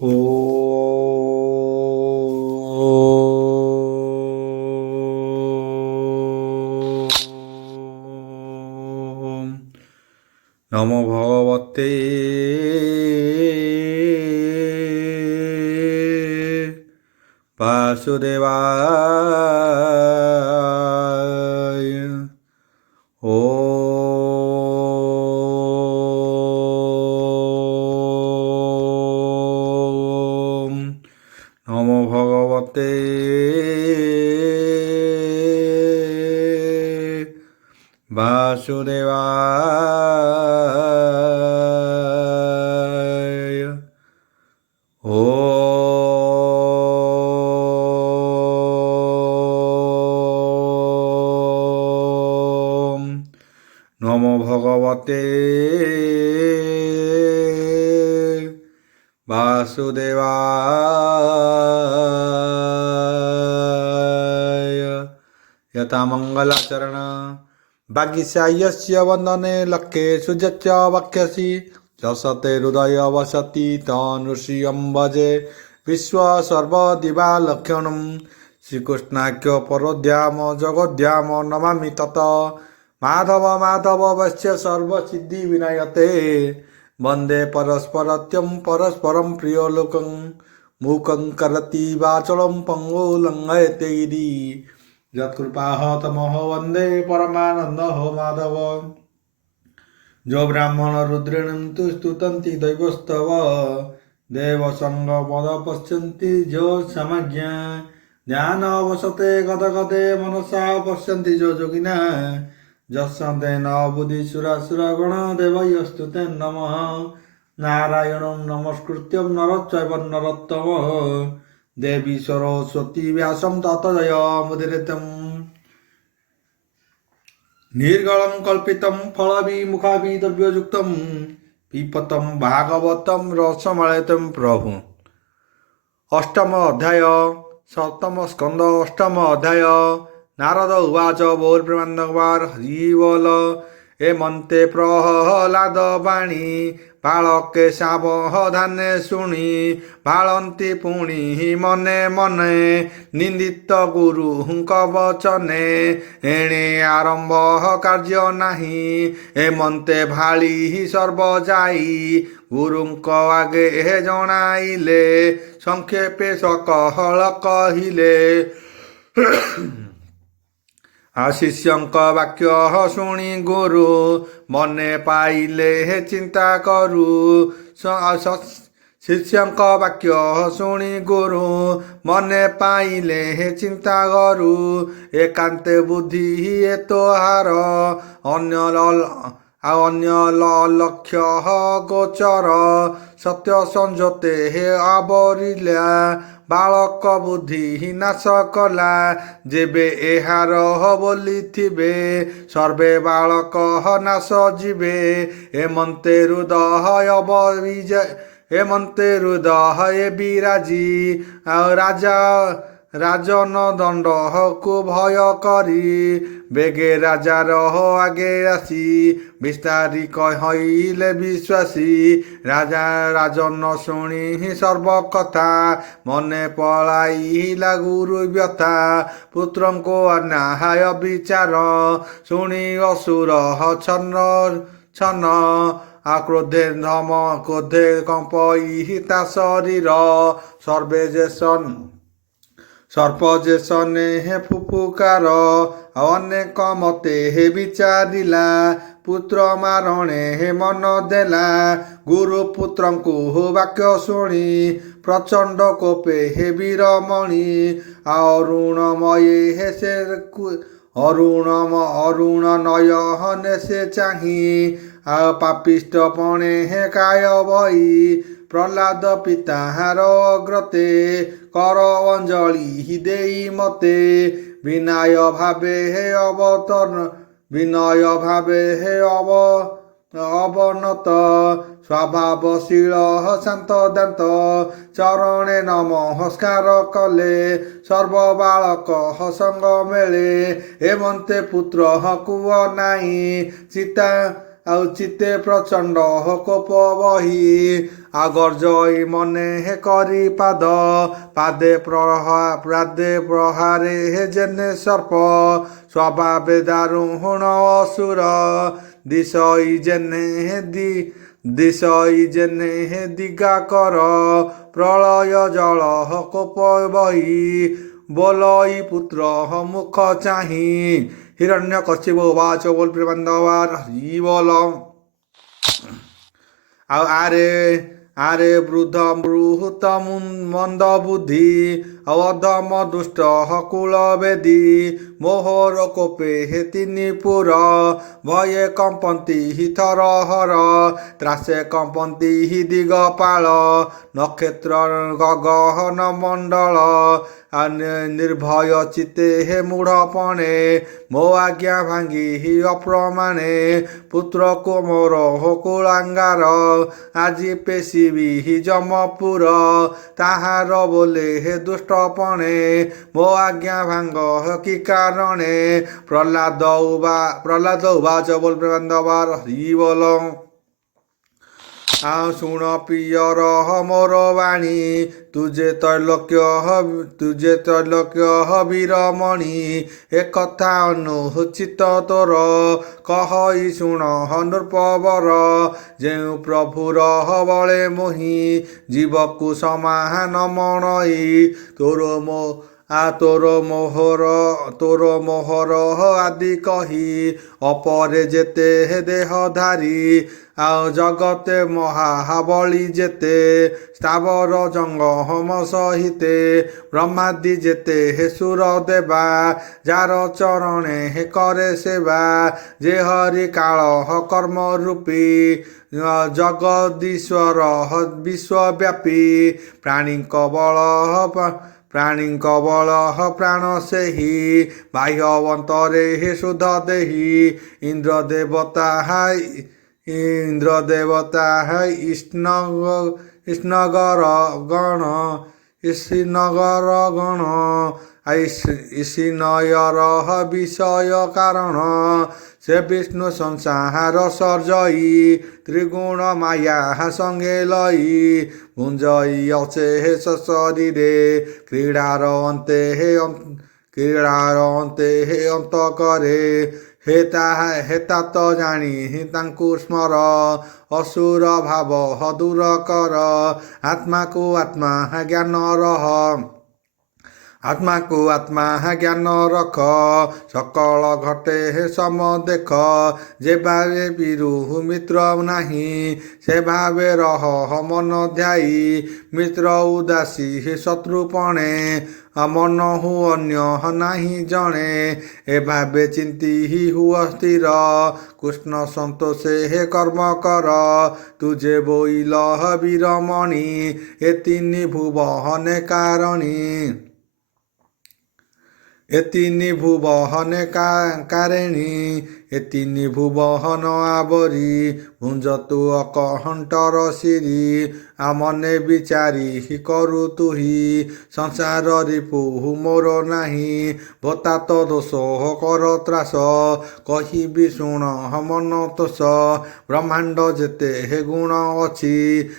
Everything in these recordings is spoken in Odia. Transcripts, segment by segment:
ॐ नमो भगवते वासुदेवाय। ॐ नमो भगवते वासुदेवाय। ॐ नमो भगवते वासुदेवाय। यथा मंगलाचरण भाग्यस्य वंदने लक्ष्ये सुजच्च वक्ष्यसि जसते हृदय वसति तनुश्रियं भजे विश्व सर्वदिवालक्षणं श्रीकृष्णाख्य परोध्याम जगोध्याम नमामि तत् माधव माधव वश्य सर्वसिद्धि विनायते वंदे परस्परत्यं परस्परं प्रियोलोकं मूकं करति वाचलं पंगो लंघयते गिरि यत्कृपाः तमहो वंदे परमानंद हो माधव। जो ब्राह्मण रुद्रेण तु स्तुतन्ति दैवस्तव देवसंग पद पश्यन्ति जो समज्ञा ध्यान अवसते गदगदे मनसा पश्यन्ति जो जोगिना यस्ते न बुद्धि सुरासुरगण देवयस्तुते नमः नारायणं नमस्कृत्यं नरश्चैव नरोत्तमः देवी सरस्वती व्यासं ततो जयमुदीरयेत्। निर्गलं कल्पितं फलविमुखाभिद्रव्ययुक्तं पिबतं भागवतं रसमालयं प्रभु। अष्टम अध्याय सप्तम स्कंद अष्टम अध्याय। नारद उवाच बोलब्रह्माण्डवार हरिवल एमन्ते प्रहलाद वाणी बालके सावधाने शुणी भालन्ति पुणी मने मने निंदित गुरुଙ୍କ वचने एणे आरंभ कार्य नाही एमन्ते भाली सर्व जाई गुरुଙ୍କ आगे जणाइले संक्षेपे सकहल कहिले। आशिष्यंक वाक्य शुणी गुरु मने पाइले चिंता करू शिष्यंक वाक्य शुणी गुरु मने पाइले चिंता करू एकांते बुद्धि ए तोहार अन्य लक्ष्य गोचर सत्य संजोते हे आवरिला बालक बुद्धि नाश कला जेबे एहार बोलिथिबे सर्वे बालक नाश जीवे एमन्ते हृदय विराजी राजा राजन दंड को भय करी बेगे राजार आगे आसी विस्तारी कहले विश्वासी राजा राजन शुणी सर्व कथा मने पलाइला गुरु व्यथा पुत्र को अन्याय विचार शुणी असुर छन्न आक्रोधे धम क्रोधे कंपयिता शरीर सर्वे जेसन सर्प जेसने हे फुफुकार अनेक मते हे विचारिला पुत्र मारणे हे मन देला गुरु पुत्र को वाक्य शुणी प्रचंड कोपे हे वीरमणि अरुणमये हे से अरुण नयने से चाही पापिष्ट पणे हे काय भई प्रहलाद पिताहार अग्रते कर अंजलि देई मते विनय भावे हे अवनत स्वभावशील शांत दांत चरणे नमस्कार कले सर्व बालक संग मेले एमन्ते पुत्र कुव नाही चिता चिते प्रचंड कोप बही আগর্জই মনে করি পাদ পাদে প্রহারে যেনে সর্প স্বভাবে দারুণ অসুর দিশই জেনে দিগা কর প্রলয় জল কোপ বহি বলই পুত্র মুখ চাহি হিরণ্য কচ্ছিব বাচ বল প্রেমান্দবার বল ଆଉ ଆରେ ବୃଦ୍ଧ ବୃହତ ମନ୍ଦ ବୁଦ୍ଧି ଆଉ ଅଧମ ଦୁଷ୍ଟ କୁଳ ବେଦୀ ମୋହର କୋପେ ହେ ତିନି ପୁର ଭୟେ କମ୍ପନ୍ତି ଥର ହର ତ୍ରାସେ କମ୍ପନ୍ତି ଦିଗପାଳ ନକ୍ଷତ୍ର ଗଗନ ମଣ୍ଡଳ ନିର୍ଭୟ ଚିତେ ହେ ମୂଢ଼ପଣେ ମୋ ଆଜ୍ଞା ଭାଙ୍ଗି ଅପ୍ରମାଣେ ପୁତ୍ରକୁ ମୋର କୁଳାଙ୍ଗାର ଆଜି ପେଶିବି ଯମପୁର ତାହାର ବୋଲେ ହେ ଦୁଷ୍ଟପଣେ ମୋ ଆଜ୍ଞା ଭାଙ୍ଗ କି କାରଣେ ପ୍ରହ୍ଲାଦ ଉବାଚ ବୋଲ ପ୍ରେମାନ୍ଦବାର ହରି ବୋଲ ଶୁଣ ପ୍ରିୟର ମୋର ବାଣୀ ତୁଜେ ତ୍ରୈଲୋକ୍ୟ ବୀରମଣି ଏକଥା ଅନୁଚିତ ତୋର କହଇ ଶୁଣ ନୃପବର ଯେଉଁ ପ୍ରଭୁର ବଳେ ମୋହି ଜୀବକୁ ସମାନ ମଣଇ ତୋର ମୋହର ଆଦି କହି ଅପରେ ଯେତେ ଦେହଧାରୀ ଆଉ ଜଗତେ ମହାବଳୀ ଯେତେ ସ୍ଥାବର ଜଙ୍ଗମ ସହିତେ ବ୍ରହ୍ମାଦି ଯେତେ ସୁର ଦେବା ଯାର ଚରଣେ କରେ ସେବା ଯେ ହରି କାଳ କର୍ମ ରୂପୀ ଜଗଦୀଶ୍ୱର ବିଶ୍ୱବ୍ୟାପୀ ପ୍ରାଣୀଙ୍କ ବଳ ପ୍ରାଣ ସେହି ବାହ୍ୟବନ୍ତରେ ଶୁଦ୍ଧ ଦେହି ଇନ୍ଦ୍ର ଦେବତା ଇଷ୍ଣଗର ଗଣ ଈଶିନୟର ବିଷୟ କାରଣ ସେ ବିଷ୍ଣୁ ସଂସାର ସର୍ଜଇ ତ୍ରିଗୁଣ ମାୟା ସଙ୍ଗେ ଲଇ ଭୁଞ୍ଜଇ ଅଛେ ଶରୀରେ କ୍ରୀଡ଼ାର ଅନ୍ତେ ଅନ୍ତ କରେ ହେତା ତ ଜାଣି ତାଙ୍କୁ ସ୍ମର ଅସୁର ଭାବ ଦୂର କର ଆତ୍ମାକୁ ଆତ୍ମା ଜ୍ଞାନ ରଖ ସକଳ ଘଟେ ସମ ଦେଖ ଯେ ଭାବେ ବିରୁ ମିତ୍ର ନାହିଁ ସେ ଭାବେ ରହ ମନ ଧ୍ୟାଇ ମିତ୍ର ଉଦାସୀ ଶତ୍ରୁପଣେ ମନହୁ ଅନ୍ୟ ନାହିଁ ଜଣେ ଏ ଭାବେ ଚିନ୍ତି ହୁଅ ସ୍ଥିର କୃଷ୍ଣ ସନ୍ତୋଷେ ହେ କର୍ମ କର ତୁଜେ ବୋଇଲ ବୀରମଣି ଏ ତିନି ଭୁବନେ କାରେଣୀ ଏ ତିନି ଭୁବନ ଆବରି ଭୁଞ୍ଜତୁ ଅକହଣ୍ଟର ଶିରି ଆମନେ ବିଚାରି କରୁ ତୁହି ସଂସାର ରିପୁ ମୋର ନାହିଁ ଭୋତାତ ଦୋଷ କର ତ୍ରାସ କହିବି ଶୁଣ ମନ ତୋଷ ବ୍ରହ୍ମାଣ୍ଡ ଯେତେ ଗୁଣ ଅଛି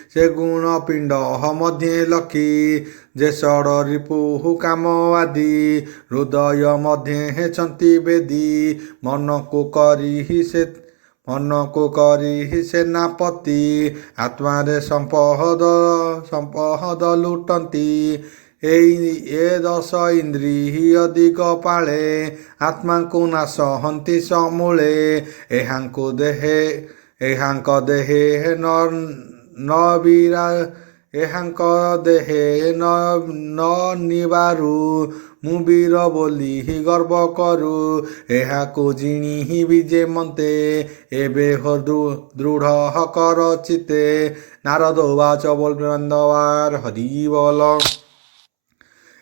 ସେ ଗୁଣ ପିଣ୍ଡ ମଧ୍ୟେ ଲଖି ଯେ ଷଡ଼ ରିପୁ କାମ ଆଦି ହୃଦୟ ମଧ୍ୟେ ଛନ୍ତି ବେଦୀ ମନକୁ କରି ସେନାପତି ଆତ୍ମାରେ ସମ୍ପଦ ଲୁଟନ୍ତି ଏ ଦଶ ଇନ୍ଦ୍ରିୟ ଦିଗ ପାଳେ ଆତ୍ମାଙ୍କୁ ନାଶ ହନ୍ତି ସମୂଳେ ଏହାଙ୍କ ଦେହେ ନ ନିବାରୁ ମୁଁ ବୀର ବୋଲି ଗର୍ବ କରୁ ଏହାକୁ ଜିଣି ବିଜେ ମନ୍ତେ ଏବେ ଦୃଢ଼ କର ଚିତେ ନାରଦ ଉବାଚ ବୋଲ ପ୍ରେମାନ୍ଦବାର ହରି ବୋଲ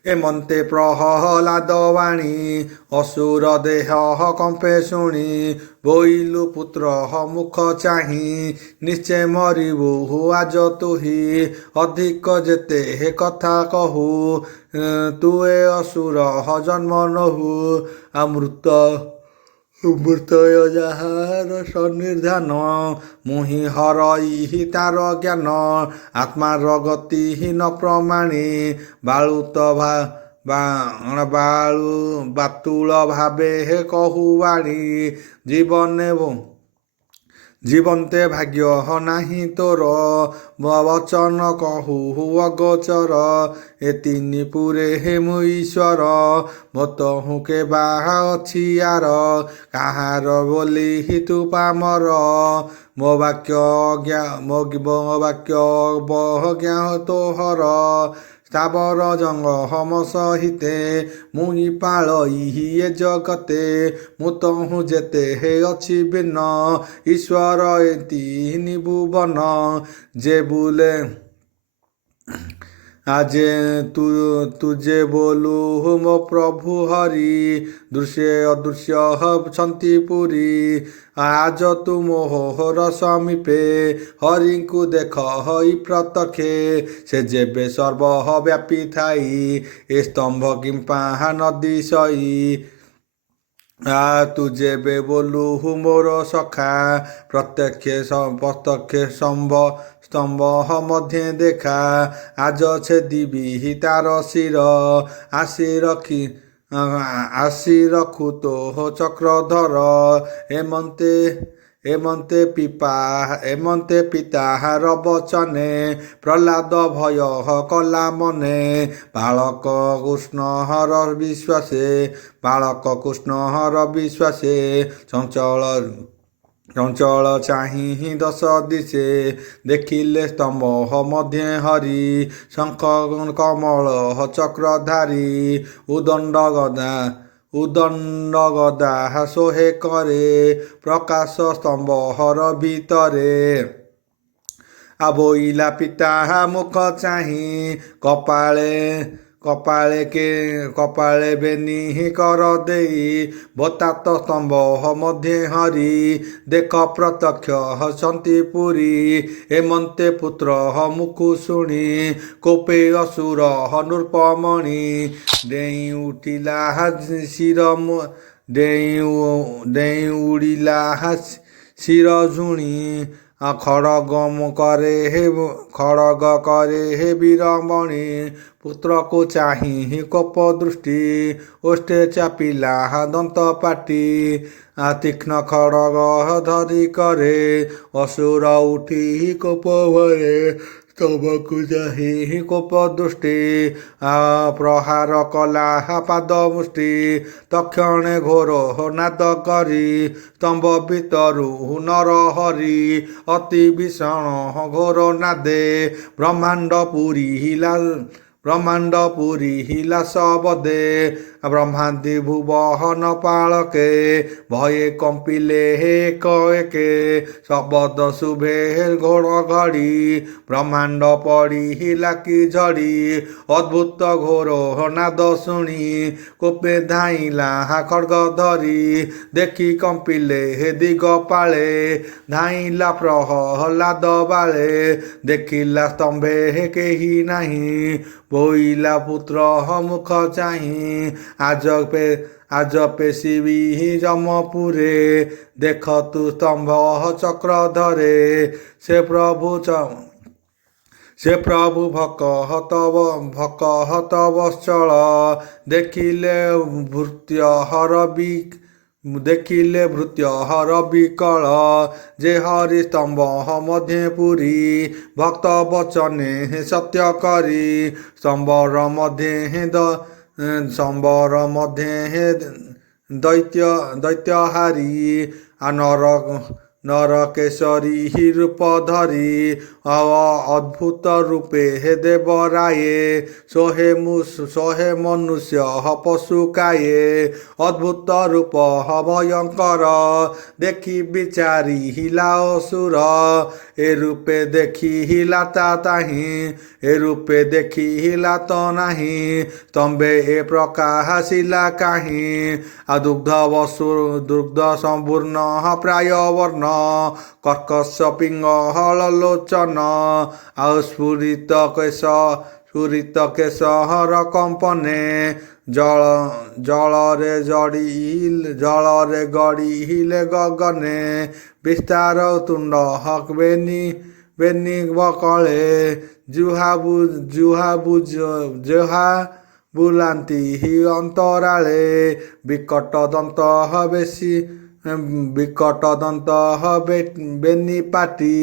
ଏ ମନ୍ତେ ପ୍ରହଲାଦ ବାଣୀ ଅସୁର ଦେହ କମ୍ପେ ଶୁଣି ବୋଇଲୁ ପୁତ୍ର ମୁଖ ଚାହିଁ ନିଶ୍ଚୟ ମରିବୁ ଆଜ ତୁହି ଅଧିକ ଯେତେ କଥା କହୁ ତୁ ଏ ଅସୁର ଜନ୍ମ ନହୁ ମୃତ୍ୟୟ ଯାହାର ସନ୍ନିଧାନ ମୁହିଁ ହରଇ ତାର ଜ୍ଞାନ ଆତ୍ମାର ଗତି ନ ପ୍ରମାଣୀ ବାଳୁତ ବାତୁଳ ଭାବେ କହୁବାଣୀ ଜୀବନ୍ତେ ଭାଗ୍ୟ ନାହିଁ ତୋର ବଚନ କହୁ ଅଗୋଚର ଏ ତିନି ପୁରେ ମୁଁ ଈଶ୍ୱର ମତ ହୁଁ କେବା ଅଛି ଆର କାହାର ବୋଲି ତୁ ପାମର ମୋ ବାକ୍ୟ ବଜ୍ଞା ତୋହର ସ୍ଥାବର ଜଙ୍ଗମ ସହିତେ ମୁଇଁ ପାଳ ଏ ଜଗତେ ମୁଁ ତହୁଁ ଯେତେ ଅଛି ବିନ ଈଶ୍ୱର ଏ ତିନି ଭୁବନ ଯେ ବୁଲେ ଆଜେ ତୁଜେ ବୋଲୁ ମୋ ପ୍ରଭୁ ହରି ଦୃଶ୍ୟ ଅଦୃଶ୍ୟ ହଛନ୍ତି ପୁରୀ ଆଜ ତୁ ମୋହର ସମୀପେ ହରିଙ୍କୁ ଦେଖ ହଇ ପ୍ରତକ୍ଷେ ସେ ଯେବେ ସର୍ବବ୍ୟାପୀ ଥାଇ ଏ ସ୍ତମ୍ଭ କିମ୍ପା ନଦୀ ସଇ ତୁ ଯେବେ ବୋଲୁ ମୋର ସଖା ପ୍ରତ୍ୟକ୍ଷ স্তম্ভ ମଧ୍ୟେ ଦେଖା ଆଜ ଛେଦିବି ତାର ଶିର ଆସି ରଖୁ ତୋ ଚକ୍ରଧର ଏମନ୍ତେ ପିତାହାର ବଚନେ ପ୍ରହ୍ଲାଦ ଭୟ କଲା ମନେ ବାଳକ କୃଷ୍ଣହର ବିଶ୍ୱାସେ ଚଞ୍ଚଳ ଚାହିଁ ଦଶ ଦିଶେ ଦେଖିଲେ ସ୍ତମ୍ଭ ମଧ୍ୟେ ହରି ଶଙ୍ଖ କମଳ ଚକ୍ରଧାରୀ ଉଦଣ୍ଡ ଗଦା ସୋହେ କରେ ପ୍ରକାଶ ସ୍ତମ୍ଭର ଭିତରେ ବୋଇଲା ପିତା ମୁଖ ଚାହିଁ କପାଳେ ବେନି କର ଦେଇ ଭୋତାତ ସ୍ତମ୍ଭ ମଧ୍ୟେ ହରି ଦେଖ ପ୍ରତ୍ୟକ୍ଷ ହସନ୍ତି ପୁରୀ ଏମନ୍ତେ ପୁତ୍ର ମୁଖୁ ଶୁଣି କୋପେ ଅସୁର ନୃପମଣି ଡେଇଁ ଉଠିଲା ଶିର ଝୁଣି ଖଡ଼ଗ କରେ ହେ ବୀରମଣି ପୁତ୍ରକୁ ଚାହିଁ କୋପ ଦୃଷ୍ଟି ଓଷ୍ଠେ ଚାପିଲା ଦନ୍ତ ପାଟି ତୀକ୍ଷ୍ଣ ଖଡ଼ଗ ଧରି କରେ ଅସୁର ଉଠି କୋପ ଭରେ ସ୍ତମ୍ଭକୁ ଚାହିଁ କୋପ ଦୃଷ୍ଟି ପ୍ରହାର କଲା ପାଦ ମୁଷ୍ଟି ତକ୍ଷଣେ ଘୋର ନାଦ କରି ସ୍ତମ୍ଭ ଭିତରୁ ନର ହରି ଅତି ଭୀଷଣ ଘୋର ନାଦେ ବ୍ରହ୍ମାଣ୍ଡ ପୁରୀ ହିଲା ସବଦେ ବ୍ରହ୍ମାଦି ଭୁବନ ପାଳକେ ଭये କମ୍ପିଲେ ଏକେ ଶବଦ ଶୁଭେ ଘୋଡ଼ ଘଡ଼ି ବ୍ରହ୍ମାଣ୍ଡ ପଡ଼ିଲା କି ଝଡ଼ି ଅଦ୍ଭୁତ ଘୋର ନାଦ ଶୁଣି କୋପେ ଧାଇଁଲା ଖଡ଼ଗ ଧରି ଦେଖି କମ୍ପିଲେ ଦିଗ ପାଳେ ଧାଇଁଲା ପ୍ରହ୍ଲାଦ ବାଳେ ଦେଖିଲା ସ୍ତମ୍ଭେ କେହି ନାହିଁ ବୋଇଲା ପୁତ୍ର ମୁଖ ଚାହିଁ ଆଜ ପେଶିବି ଯମପୁରେ ଦେଖ ତୁ ସ୍ତମ୍ଭ ଚକ୍ର ଧରେ ସେ ପ୍ରଭୁ ଭକ ହତ ବତ୍ସଳ ଦେଖିଲେ ଭୃତ୍ୟହର ବିକଳ ଯେ ହରି ସ୍ତମ୍ଭ ମଧ୍ୟେ ପୁରୀ ଭକ୍ତ ବଚନେ ସତ୍ୟ କରି ସମ୍ବର ମଧ୍ୟେ ଦୈତ୍ୟ ହାରି ନରକେଶରୀ ରୂପ ଧରି ଅଦ୍ଭୁତ ରୂପେ ଦେବରାଏ ସୋହେ ମନୁଷ୍ୟ ପଶୁ କାଏ ଅଦ୍ଭୁତ ରୂପ ଭୟଙ୍କର ଦେଖି ବିଚାରି ହିଲା ଅସୁର ଏ ରୂପେ ଦେଖି ହିଲା ତାହିଁ ଏ ରୂପେ ଦେଖି ହିଲା ତ ନାହିଁ ତମ୍ବେ ଏ ପ୍ରକାଶିଲା କାହିଁ ଦୁଗ୍ଧ ସମ୍ପୂର୍ଣ୍ଣ ପ୍ରାୟ ବର୍ଣ୍ଣ କର୍କଶ ପିଙ୍ଗଳ ଲୋଚନ ସ୍ଫୁରିତ କେଶ ହର କମ୍ପନେ ଜଳରେ ଗଡ଼ିଲେ ଗଗନେ ବିସ୍ତାର ତୁଣ୍ଡ ହକ୍ ବେନି ବକଳେ ଜୁହା ବୁଲାନ୍ତି ଅନ୍ତରାଳେ ବିକଟ ଦନ୍ତ ବେନି ପାଟି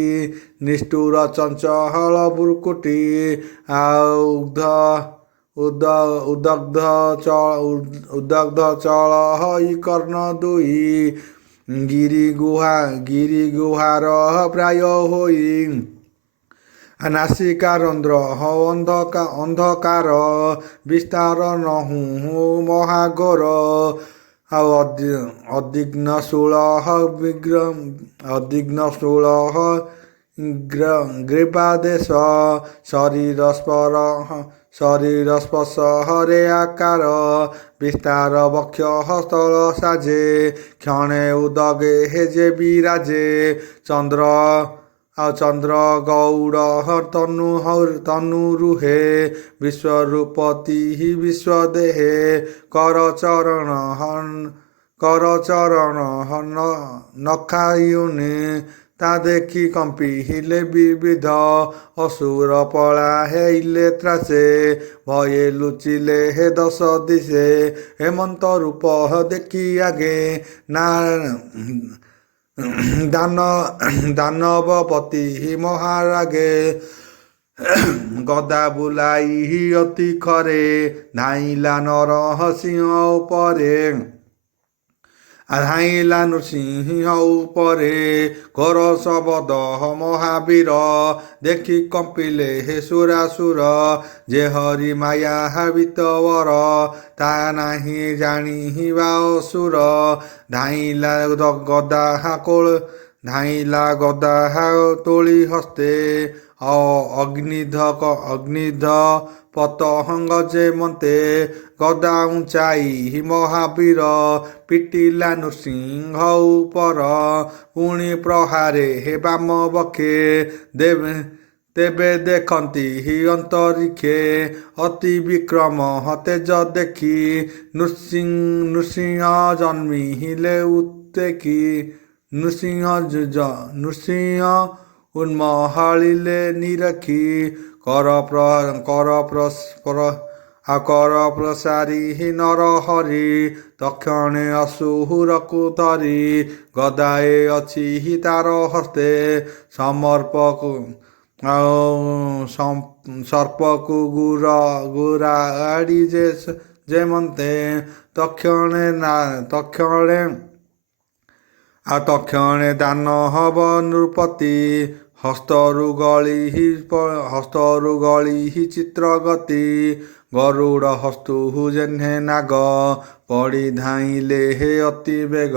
ନିଷ୍ଠୁର ଚଞ୍ଚଳ ବୁରୁକୁଟି ଉଦଗ୍ଧ ଚଳ ହଇ କର୍ଣ୍ଣ ଦୁଇ ଗିରି ଗୁହାର ପ୍ରାୟ ହୋଇ ନାସିକା ରନ୍ଧ୍ର ଅନ୍ଧକାର ବିସ୍ତାର ନହୁଁ ମହାଘୋର ଅଦିଗ୍ନ ଶୂଳ ଗ୍ରୀବାଦେଶ ଶରୀର ସ୍ପର୍ଶରେ ଆକାର ବିସ୍ତାର ବକ୍ଷ ହସ୍ତଳ ସାଜେ କ୍ଷଣେ ଉଦଗେ ହେଜେ ବିରାଜେ ଚନ୍ଦ୍ର ଗୌଡ଼ ତନୁ ରୁହେ ବିଶ୍ୱରୂପତି ବିଶ୍ୱଦେହେ କରଚରଣ ନଖାୟୁନି ତା ଦେଖି କମ୍ପିଲେ ବିବିଧ ଅସୁର ପଳା ହେଇଲେ ତ୍ରାସେ ଭये ଲୁଚିଲେ ହେ ଦଶ ଦିଶେ ହେମନ୍ତ ରୂପ ଦେଖି ଆଗେ ଦାନବପତି ମହାରାଗେ ଗଦା ବୁଲାଇ ଅତି ଖରେ ଧାଇଲା ନରସିଂହ ଉପରେ ଘୋର ଶବଦ ମହାବୀର ଦେଖି କମ୍ପିଲେ ହେ ସୁରାସୁର ଯେ ହରି ମାୟା ବିତବର ତା ନାହିଁ ଜାଣିବା ଅସୁର ଧାଇଲା ଗଦା ତୋଳି ହସ୍ତେ ଅଗ୍ନିଧ ପତଙ୍ଗ ଯେ ମନ୍ତେ ଗଦା ଉଞ୍ଚାଇ ମହାବୀର ପିଟିଲା ନୃସିଂହ ଉପର ପୁଣି ପ୍ରହାରେ ହେ ବାମ ବକ୍ଷେ ତେବେ ଦେଖନ୍ତି ଅନ୍ତରିକ୍ଷେ ଅତି ବିକ୍ରମ ତେଜ ଦେଖି ନୃସିଂହ ଜନ୍ମିଲେ ଉତ୍ତେକି ନୃସିଂହ ଉନ୍ମହାଳିଲେ ନିରଖି କର ପ୍ରସାରୀ ନରହରି ତକ୍ଷଣେ ଅସୁରକୁ ଧରି ଗଦାଏ ଅଛି ତାର ହସ୍ତେ ସର୍ପକୁ ଗୁରାଡ଼ି ଯେମନ୍ତେ ତକ୍ଷଣେ ଦାନ ହବ ନୃପତି ହସ୍ତରୁ ଗଳି ଚିତ୍ରଗତି ଗରୁଡ଼ ହସ୍ତୁ ଯେହ୍ନେ ନାଗ ପଡ଼ି ଧାଇଁଲେ ହେ ଅତି ବେଗ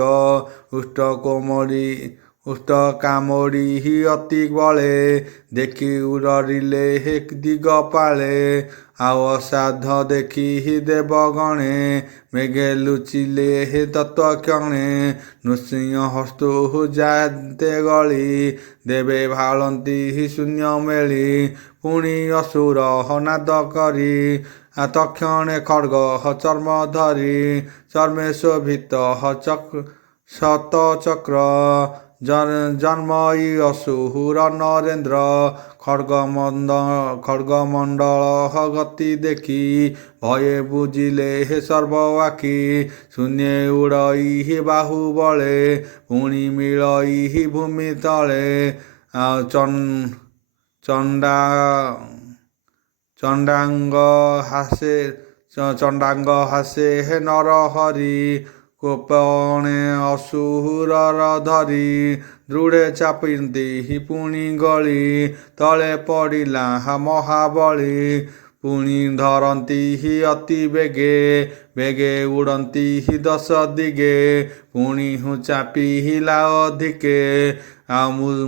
ଉଷ୍ଟ କାମୋଡ଼ି ଅତି ବଳେ ଦେଖି ଉଡରିଲେ ହେ ଦିଗ ପାଳେ ଆଉ ଅସାଧ ଦେଖି ଦେବଗଣେ ମେଘେ ଲୁଚିଲେ ହେ ତତ୍କ୍ଷଣେ ନୃସିଂହ ହସ୍ତୁ ଯାତେ ଗଳି ଦେବେ ଭାଳନ୍ତି ଶୂନ୍ୟ ମେଳି ପୁଣି ଅସୁର ନାଦ କରି ତକ୍ଷଣେ ଖଡ୍ଗ ଚର୍ମ ଧରି ଚର୍ମେ ଶୋଭିତ ଶତଚକ୍ର ଜନ୍ମଇ ଅସୁର ନରେନ୍ଦ୍ର ଖଡ୍ଗମଣ୍ଡଳ ଗତି ଦେଖି ଭୟେ ବୁଝିଲେ ହେ ସର୍ବବାକି ଶୂନ୍ୟେ ଉଡ଼ଇ ବାହୁ ବଳେ ପୁଣି ମିଳଇ ଭୂମି ତଳେ ଚଣ୍ଡାଙ୍ଗ ହାସେ ହେ ନରହରି କୋପଣେ ଅସୁରର ଧରି ଦୃଢ଼େ ଚାପନ୍ତି ପୁଣି ଗଳି ତଳେ ପଡ଼ିଲା ମହାବଳୀ ପୁଣି ଧରନ୍ତି ଅତି ବେଗେ ଉଡ଼ନ୍ତି ଦଶ ଦିଗେ ପୁଣି ଚାପିଲା ଅଧିକେ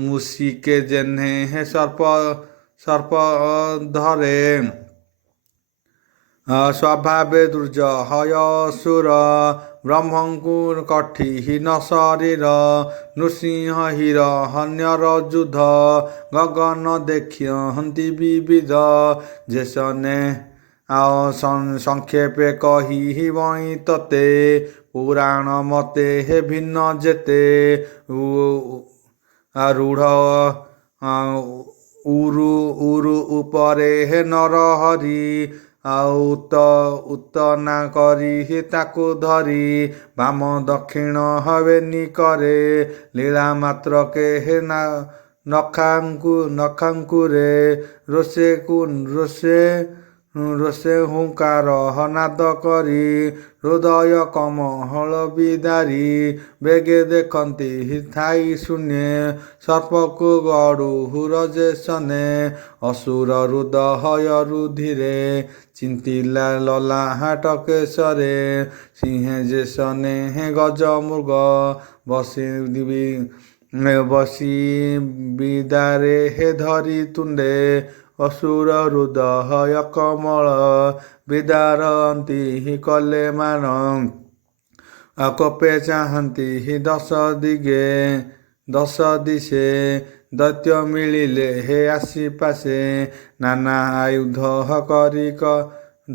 ମୁସିକେ ଯେହ୍ନେ ସର୍ପ ଧରେ ସ୍ୱଭାବେ ଦୁର୍ଜୟ ଅସୁର ବ୍ରହ୍ମଙ୍କୁ କଠିନ ଶରୀର ନୃସିଂହ ହିରଣ୍ୟର ଯୁଦ୍ଧ ଗଗନ ଦେଖିନ୍ତି ବିବିଧ ଯେସନେ ସଂକ୍ଷେପେ କହିବଇଁ ତତେ ପୁରାଣ ମତେ ହେ ଭିନ୍ନ ଯେତେ ରୂଢ଼ ଉରୁ ଉପରେ ହେ ନର ହରି ଉତ୍ତନା କରି ତାକୁ ଧରି ବାମ ଦକ୍ଷିଣ ହବେନି କରେ ଲୀଳା ମାତ୍ରକେ ହେ ନଖାଙ୍କୁରେ ରୋଷେ ହୁଙ୍କାର ନାଦ କରି ହୃଦୟ କମହଳ ବିଦାରି ବେଗେ ଦେଖନ୍ତି ଥାଇ ଶୂନ୍ୟେ ସର୍ପକୁ ଗଡ଼ୁ ରଜେଶନେ ଅସୁର ହୃଦୟ ରୁଧିରେ ଚିନ୍ତିଲା ଲଲାଟ କେଶରେ ସିଂହେ ଯେଶନେ ଗଜ ମୃଗ ବସି ବିଦାରେ ହେ ଧରି ତୁଣ୍ଡେ ଅସୁର ହୃଦୟ କମଳ ବିଦାରନ୍ତି କଲେ ମାନ କୋପେ ଚାହାନ୍ତି ଦଶ ଦିଶେ ଦୈତ୍ୟ ମିଳିଲେ ହେ ଆସି ପାଶେ ନାନା ଆୟୁଧ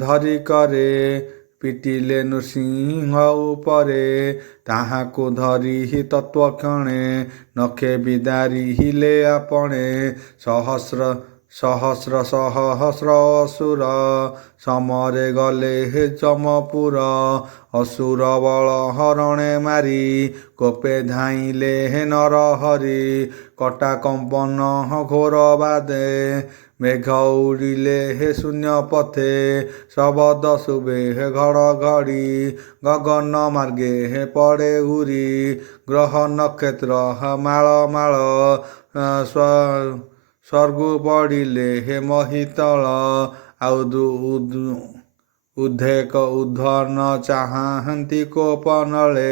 ଧରି କରେ ପିଟିଲେ ନୃସିଂହ ଉପରେ ତାହାକୁ ଧରି ତତ୍ୱକ୍ଷଣେ ନଖେ ବିଦାରିଲେ ଆପଣେ ସହସ୍ର ଅସୁର ସମରେ ଗଲେ ହେ ଯମପୁର ଅସୁର ବଳ ହରଣେ ମାରି କୋପେ ଧାଇଁଲେ ହେ ନର ହରି କଟା କମ୍ପନ ଘୋର ବାଦେ ମେଘ ଉଡ଼ିଲେ ହେ ଶୂନ୍ୟ ପଥେ ଶବଦ ଶୁଭେ ହେ ଘଡ଼ଘଡ଼ି ଗଗନ ମାର୍ଗେ ହେ ପଡ଼େ ଉରି ଗ୍ରହ ନକ୍ଷତ୍ର ମାଳ ସ୍ୱର୍ଗୁ ପଡ଼ିଲେ ହେ ମହିତଳ ଉଦ୍ଧନ ଚାହାନ୍ତି କୋପ ନଳେ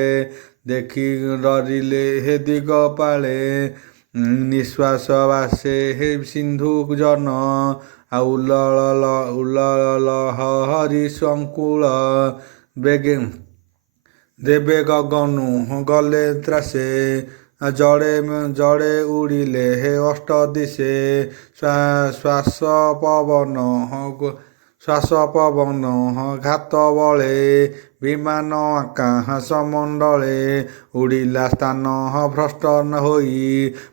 ଦେଖି ଡରିଲେ ହେ ଦିଗପାଳେ ନିଶ୍ୱାସ ବାସେ ହେ ସିନ୍ଧୁ ଜନ ଉଲ୍ଲଳ ହରି ସଂକୁଳ ବେଗେ ଦେବେ ଗଗନୁ ଗଲେ ତ୍ରାସେ ଜଡ଼େ ଉଡ଼ିଲେ ହେ ଅଷ୍ଟ ଦିଶେ ଶ୍ୱାସ ପବନ ଘାତ ବଳେ ବିମାନ ଆକାଶ ମଣ୍ଡଳେ ଉଡ଼ିଲା ସ୍ଥାନ ଭ୍ରଷ୍ଟ ହୋଇ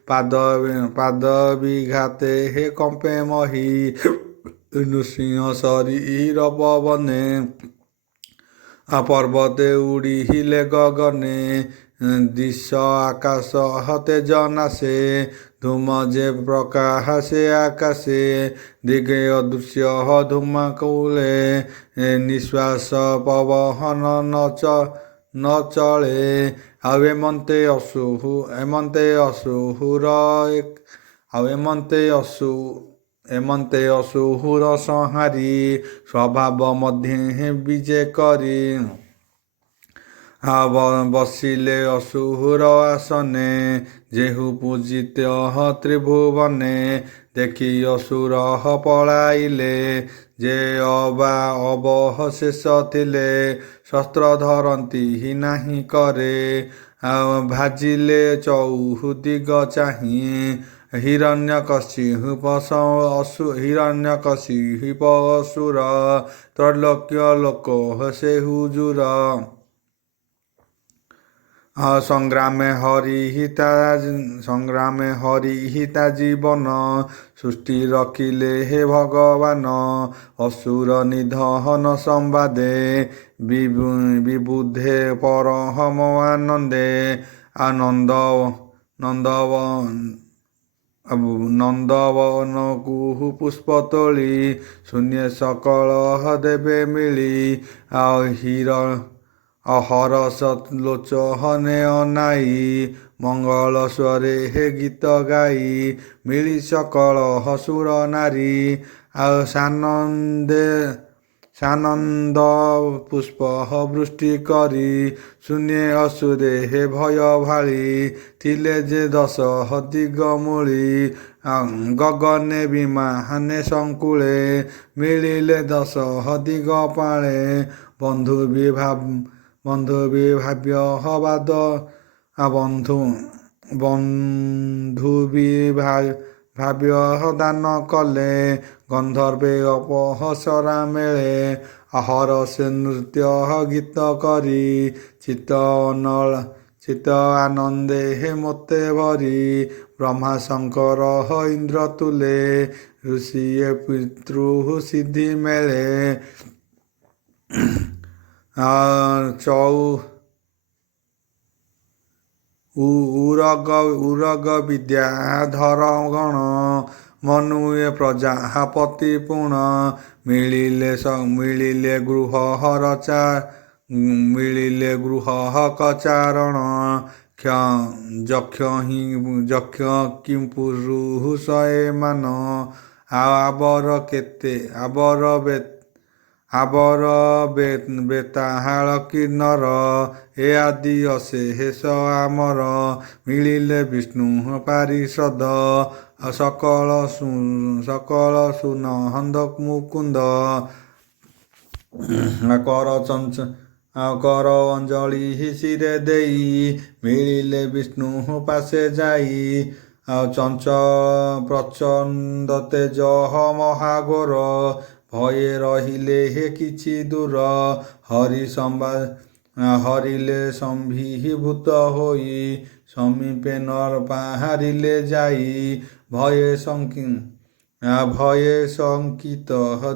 ପାଦ ବିଘାତେ ହେ କମ୍ପେ ମହି ନୃସିଂହ ଶରୀର ପବନେ ପର୍ବତେ ଉଡ଼ିଲେ ଗଗନେ ଦିଶ ଆକାଶ ତେଜ ନାଶେ ଧୂମ ଯେ ପ୍ରକାଶେ ଆକାଶେ ଦିଗେ ଅଦୃଶ୍ୟ ଧୂମାକୁଳେ ନିଶ୍ୱାସ ପବନ ନ ଚଳେ ଆଉ ଏମନ୍ତେ ଅସୁର ସଂହାରି ସ୍ୱଭାବ ମଧ୍ୟ ବିଜେ କରି ବସିଲେ ଅସୁର ଆସନେ ଯେହୁ ପୂଜିତ ତ୍ରିଭୁବନେ ଦେଖି ଅସୁର ପଳାଇଲେ ଯେ ଅବଶେଷ ଥିଲେ ଶସ୍ତ୍ର ଧରନ୍ତି ନାହିଁ କରେ ଭାଜିଲେ ଚଉଦିଗ ଚାହିଁ ହିରଣ୍ୟକଶିପ ଅସୁର ତ୍ରୈଲୋକ୍ୟ ଲୋକ ସେ ହୁଜୁର ସଂଗ୍ରାମେ ହରି ହିତା ଜୀବନ ସୃଷ୍ଟି ରଖିଲେ ହେ ଭଗବାନ ଅସୁର ନିଧନ ସମ୍ବାଦେ ବିବୁଧେ ପରମ ଆନନ୍ଦେ ନନ୍ଦବନକୁ ପୁଷ୍ପ ତୋଳି ଶୂନ୍ୟ ସକଳ ଦେବେ ମିଳି ହରସ ଲୋଚନେ ଅନାଇ ମଙ୍ଗଳ ସ୍ୱରେ ହେ ଗୀତ ଗାଇ ମିଳି ସକଳ ହସୁର ନାରୀ ସାନନ୍ଦ ପୁଷ୍ପ ବୃଷ୍ଟି କରି ଶୂନ୍ୟ ଅସୁରେ ହେ ଭୟ ଭାଳି ଥିଲେ ଯେ 10 ଦିଗ ମୂଳି ଗଗନେ ବିମାନେ ସଂକୁଳେ ମିଳିଲେ 10 ଦିଗ ପାଳେ ବନ୍ଧୁ ବିଭାବ୍ୟ ହବାଦ ବନ୍ଧୁ ବିଭାବ୍ୟ ଦାନ କଲେ ଗନ୍ଧର୍ବେ ଅପହସରା ମେଳେ ଆହର ସେ ନୃତ୍ୟ ଗୀତ କରି ଚିତ୍ତ ଆନନ୍ଦେ ମୋତେ ଭରି ବ୍ରହ୍ମା ଶଙ୍କର ଇନ୍ଦ୍ର ତୁଲେ ଋଷିଏ ପିତୃ ସିଦ୍ଧି ମେଳେ ଉରଗ ବିଦ୍ୟାଧର ଗଣ ମନୁଏ ପ୍ରଜାପତି ପୁଣ ମିଳିଲେ ଗୃହ କଚାରଣ ଯକ୍ଷ କିମ୍ପୁରୁଷଏ ମାନ ବେତାହାଳ କିନ୍ନର ଏ ଆଦି ଅଶେଷ ଆମର ମିଳିଲେ ବିଷ୍ଣୁ ପାରିଷଦ ସକଳ ସୁନନ୍ଦ ମୁକୁନ୍ଦ କର ଅଞ୍ଜଳି ଶିରେ ଦେଇ ମିଳିଲେ ବିଷ୍ଣୁ ପାଶେ ଯାଇ ପ୍ରଚଣ୍ଡ ତେଜ ମହାଘୋର ଭୟେ ରହିଲେ କିଛି ଦୂର ହରିଲେ ସମ୍ଭିଭୂତ ହୋଇ ସମୀପେ ନ ବାହାରିଲେ ଯାଇ ଭୟେ ଶଙ୍କିତ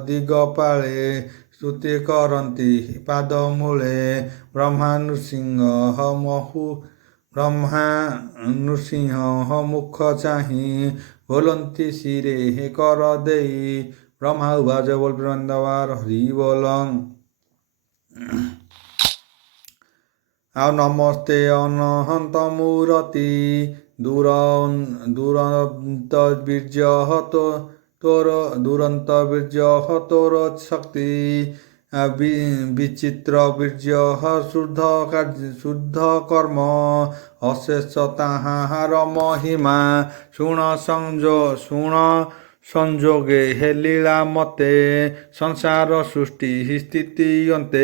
ଦିଗପାଳେ ସ୍ତୁତି କରନ୍ତି ପାଦମୂଳେ ବ୍ରହ୍ମା ନୃସିଂହ ମୁଖ ଚାହିଁ ବୋଲନ୍ତି ଶିରେ କର ଦେଇ ବ୍ରହ୍ମା ଉବାଚ ବୋଲ ବୃନ୍ଦାବାର ହରି ବୋଲ ଆଉ ନମସ୍ତେ ଅନହନ୍ତ ମୂରତି ଦୁରନ୍ତ ବୀର୍ଯ୍ୟ ତୋର ଶକ୍ତି ବିଚିତ୍ର ବୀର୍ଯ୍ୟ ଶୁଦ୍ଧ କର୍ମ ଅଶେଷ ତାହାର ମହିମା ଶୁଣ ସଂଯୋଗେ ହେ ଲୀଳା ମତେ ସଂସାର ସୃଷ୍ଟି ସ୍ଥିତି ଅନ୍ତେ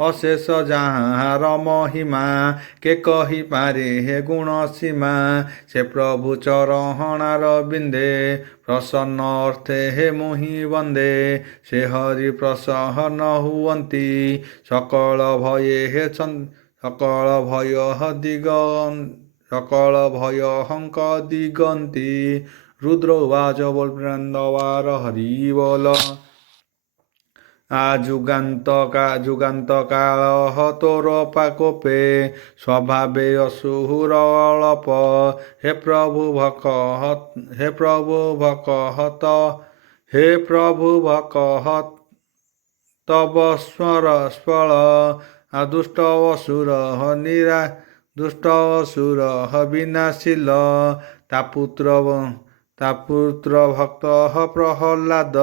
ଅଶେଷ ଯାହାର ମହିମା କେ କହିପାରେ ହେ ଗୁଣ ସୀମା ସେ ପ୍ରଭୁ ଚରହଣାର ବିନ୍ଦେ ପ୍ରସନ୍ନ ଅର୍ଥେ ହେ ମୁହିଁ ବନ୍ଦେ ସେ ହରି ପ୍ରସନ୍ନ ହୁଅନ୍ତି ସକଳ ଭୟ ହଙ୍କ ଦିଗନ୍ତି ରୁଦ୍ର ଉବାଚ ବୋଲ ବୃନ୍ଦବାର ହରି ବୋଲ ଯୁଗାନ୍ତ କାଳ ତୋର ପାକୋପେ ସ୍ୱଭାବେ ଅସୁର ଅଳପ ହେ ପ୍ରଭୁ ଭକହତ ତବ ସ୍ୱଳ ଦୁଷ୍ଟ ଅସୁର ବିନାଶିଲ ତାପୁତ୍ର ଭକ୍ତ ପ୍ରହ୍ଲାଦ